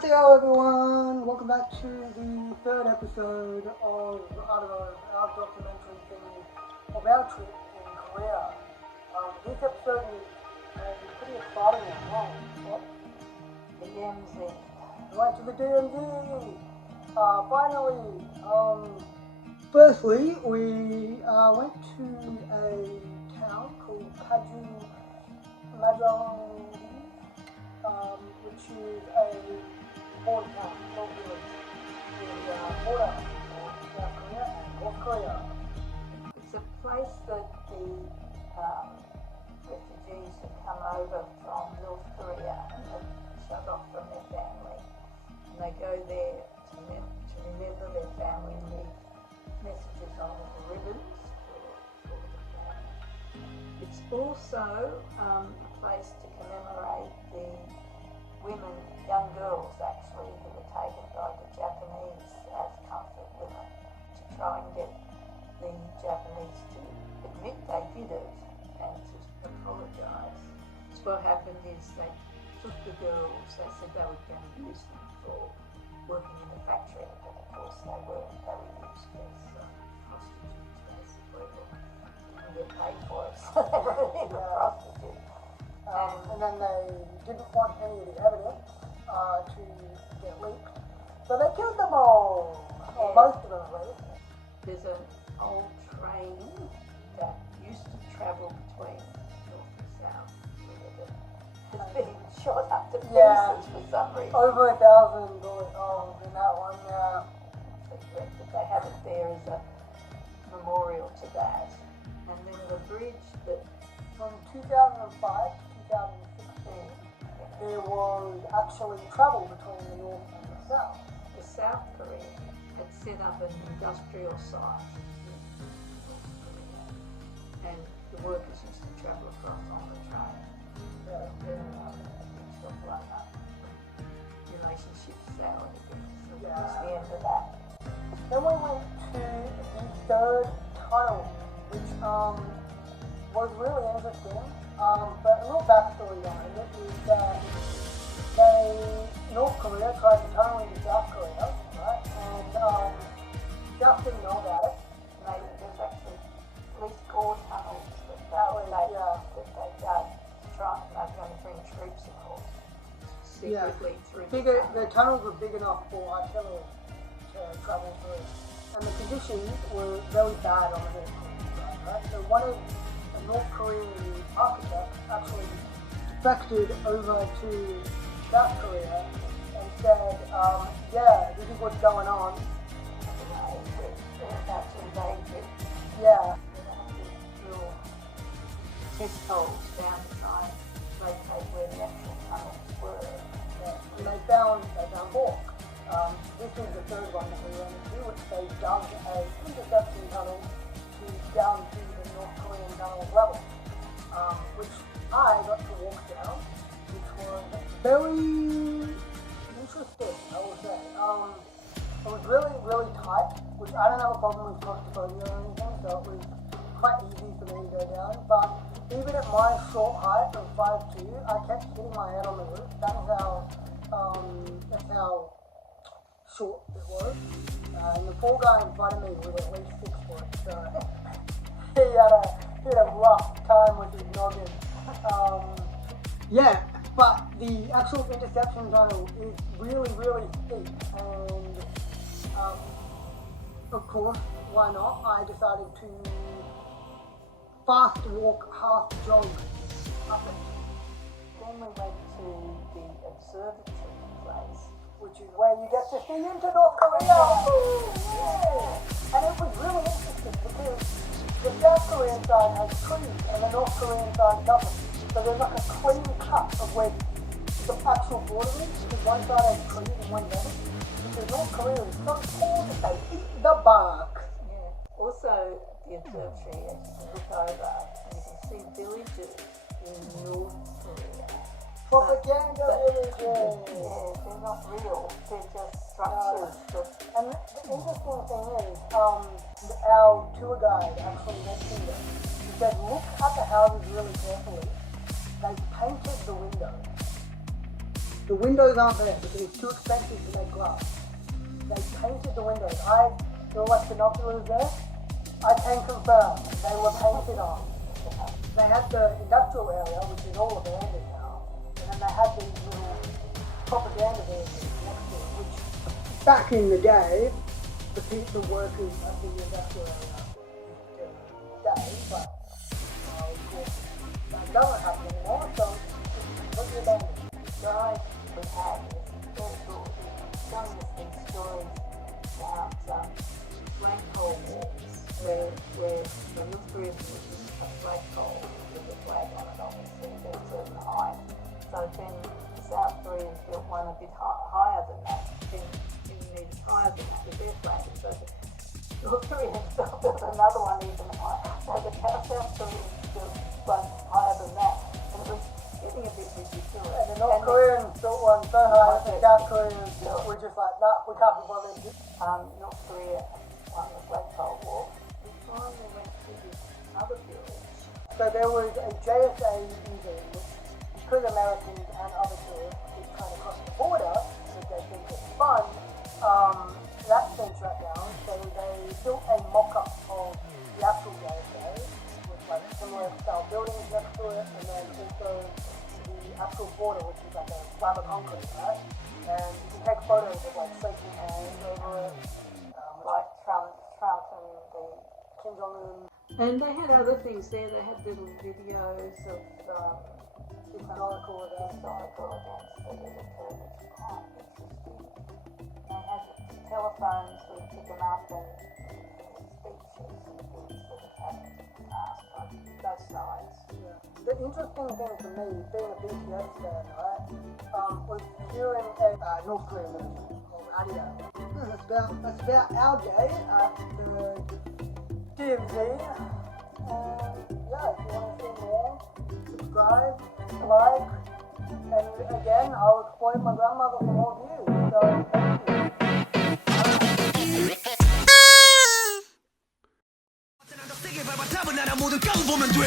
Annyeonghaseyo everyone! Welcome back to the third episode of, our documentary thing of our trip in Korea. This episode is a pretty exciting one, right? The DMZ. We went to the DMZ! Finally! Firstly, we went to a town called Paju Majong, which is a border town, small village in the border of South Korea and North Korea. It's a place that the refugees have come over from North Korea and have shut off from their family. And they go there to remember their family and leave messages on the ribbons for the family. It's also a place to commemorate the women, young girls actually, who were taken by the Japanese as comfort women to try and get the Japanese to admit they did it and to apologise. So what happened is they took the girls, they said they were going to use them for working in the factory, but of course they weren't, they were used as prostitutes basically. They didn't get paid for it, so they were really a prostitute. And then they didn't want any of the evidence to get leaked, so they killed them all, or most of them at least. There's an old train that used to travel between north and south Korea that has been shot up to pieces for some reason. Over 1,000 bullet holes in that one, yeah. They have it there as a memorial to that. And then the bridge that From 2005 to 2016, there was actually travel between the north and the south. the South Korea had set up an industrial site in North Korea. And the workers used to travel across on the train. Then things got blown up. Relationships soured again. So that's the end of that. Then we went to the third tunnel, which was really interesting. But a little backstory behind it is that North Korea tried to tunnel into South Korea, right? And South didn't know about it. There's actually at least 4 tunnels that they dug to try, and they're going to bring troops across secretly through The tunnels were big enough for artillery to travel through, and the conditions were very bad on the North Korean side, right? So one of the North Korean architects actually defected over to South Korea and said, this is what's going on. They're about to invade you. Yeah. They have to drill test holes down to try and locate where the actual tunnels were. And they found Bork. This is the third one that we went into, which they dug a interception tunnel down to the North Korean tunnel level, which I got to walk down, which was very interesting, I will say. It was really, really tight, which I don't have a problem with claustrophobia or anything, so it was quite easy for me to go down. But even at my short height of 5'2", I kept hitting my head on the roof. That's how short it was. And the poor guy in front of me was at least 6 foot, so he had a rough time with his noggin. But the actual interception tunnel is really, really steep, and of course, why not? I decided to fast walk, half jog up it. Then we went to the observatory place, Which is where you get to see into North Korea. Yeah. And it was really interesting because the South Korean side has trees and the North Korean side doesn't. So there's like a clean cut of where the actual border is, because one side has trees and one doesn't. Because North Korea is so cool that they eat the bark. Yeah. Also, the observatory, as you can look over, you can see villages in North Korea. Propaganda villages. Yeah, they're not real. They're just structures. And the interesting thing is, our tour guide actually mentioned it. He said, look at the houses really carefully. They painted the windows. The windows aren't there because it's too expensive to make glass. They painted the windows. There were like binoculars there. I can confirm they were painted on. They had the industrial area, which is all abandoned now, and then they had these little propaganda vehicles next to it, which back in the day, the workers at the industrial area used to stay, but of course that doesn't happen anymore, so it's completely abandoned. Guys we had is very cool. Showing us these stories about black hole walls, where the North Korea uses a black hole with a flag on it, obviously, at a certain height. So then South Koreans built one a bit higher than that, 10 meters higher than that with their flag. So the North Koreans built another one even higher. So the South Koreans built one higher than that. And it was getting a bit ridiculous. And the North Koreans built one so high that the South Koreans were just like, nah, we can't be bothered. North Korea won the Black Hole War. We finally went to this other village. So there was a JSA museum, which, because Americans and other tourists keep trying to cross the border, because they think it's fun, that's been shut down. So they built a mock-up of the actual JSA, with like similar style buildings next to it, and then also the actual border, which is like a slab of concrete, right? And you can take photos of like shaking hands over it, Like Trump and the Kim Jong-un. And they had other things there. They had little videos of Historical events. that had occurred, which was quite interesting. They had telephones, we'd pick them up and speeches and things that had happened in the past on both sides. Yeah. The interesting thing for me, being a BTS fan, right, was hearing a North Korean version of Aria. That's about our day at the DMZ. Yeah, if you want to see more, subscribe, like, and again, I'll exploit my grandmother for more views. So thank you. 세게 밟아 답은 알아 모두 까고 보면 돼.